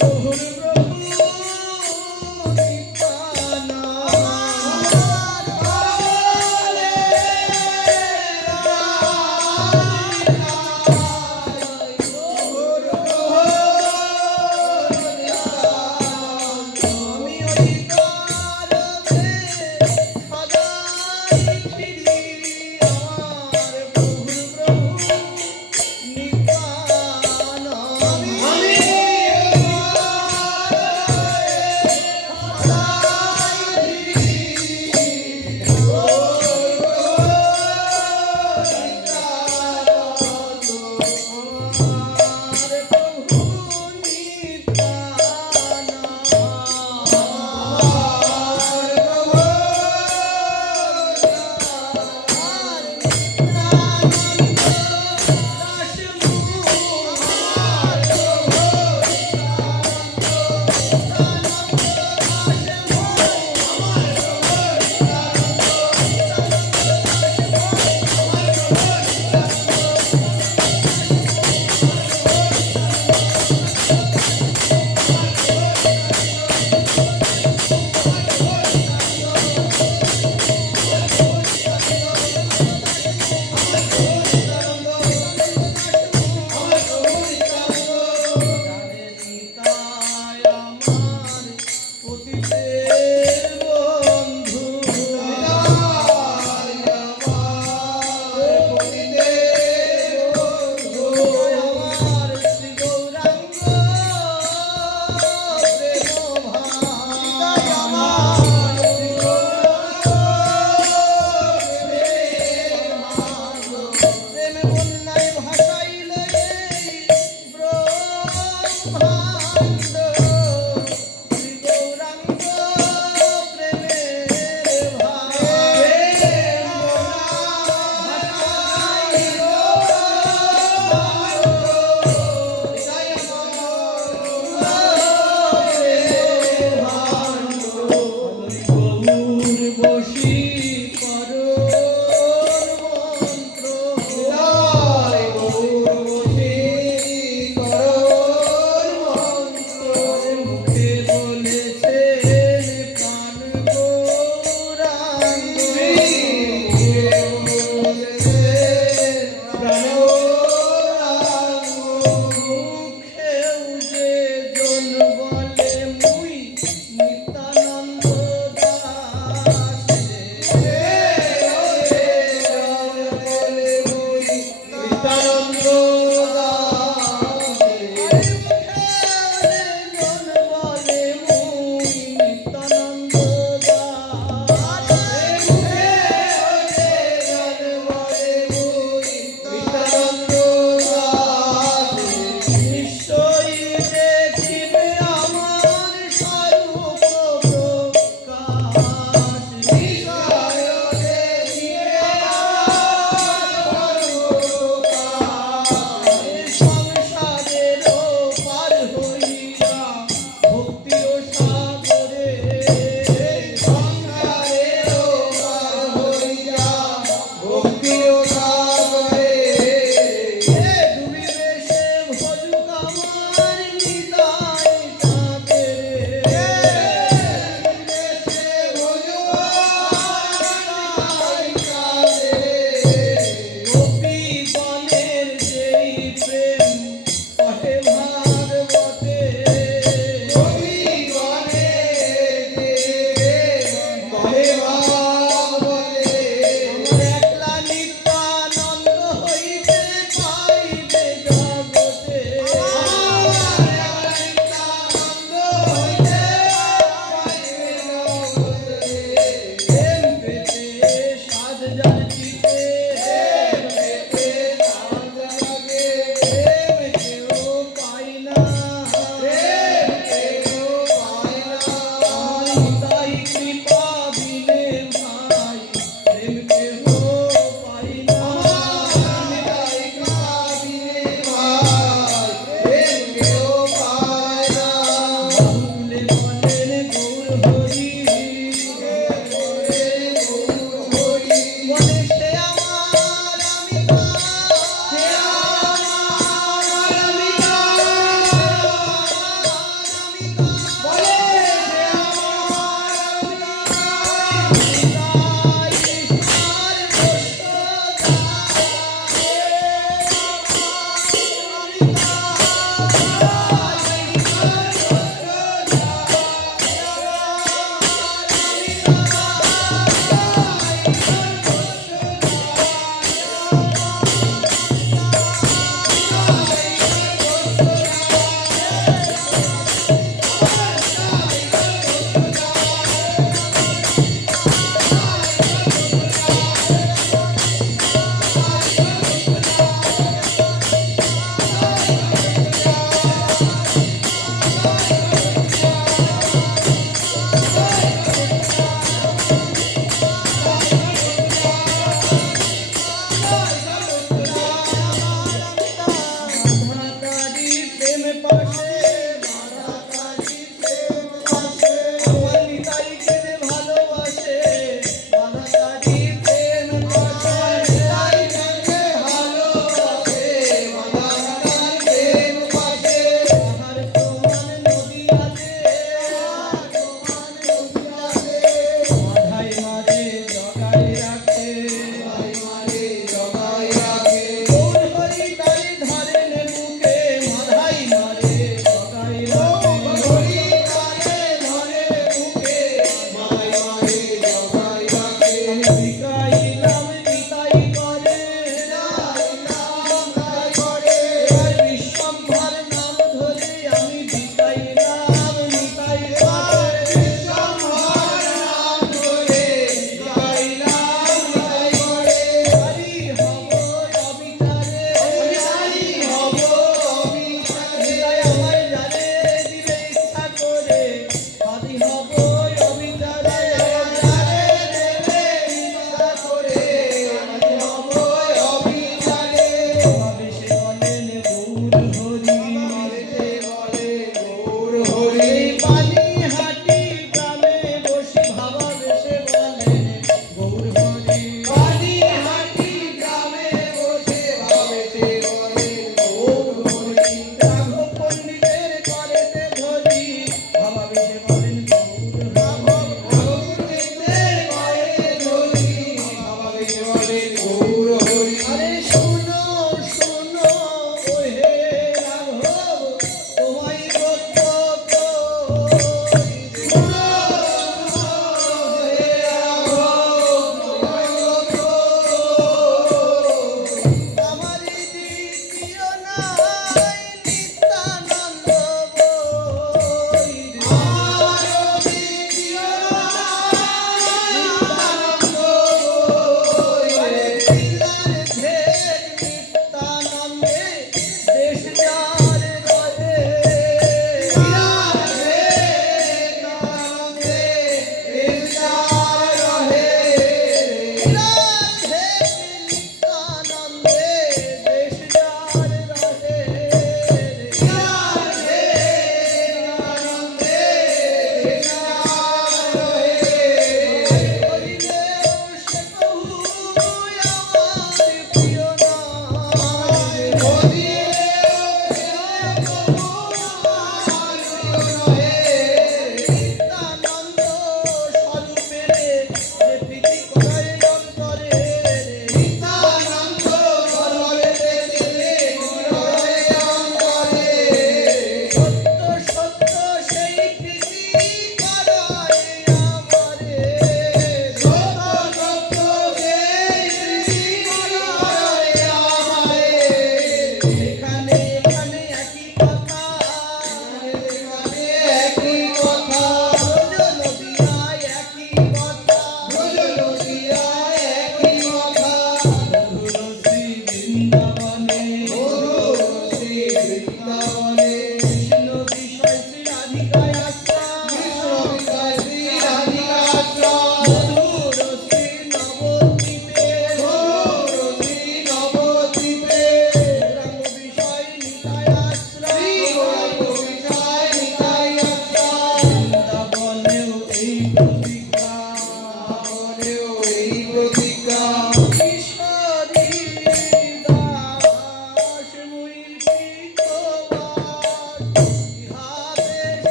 Uhum.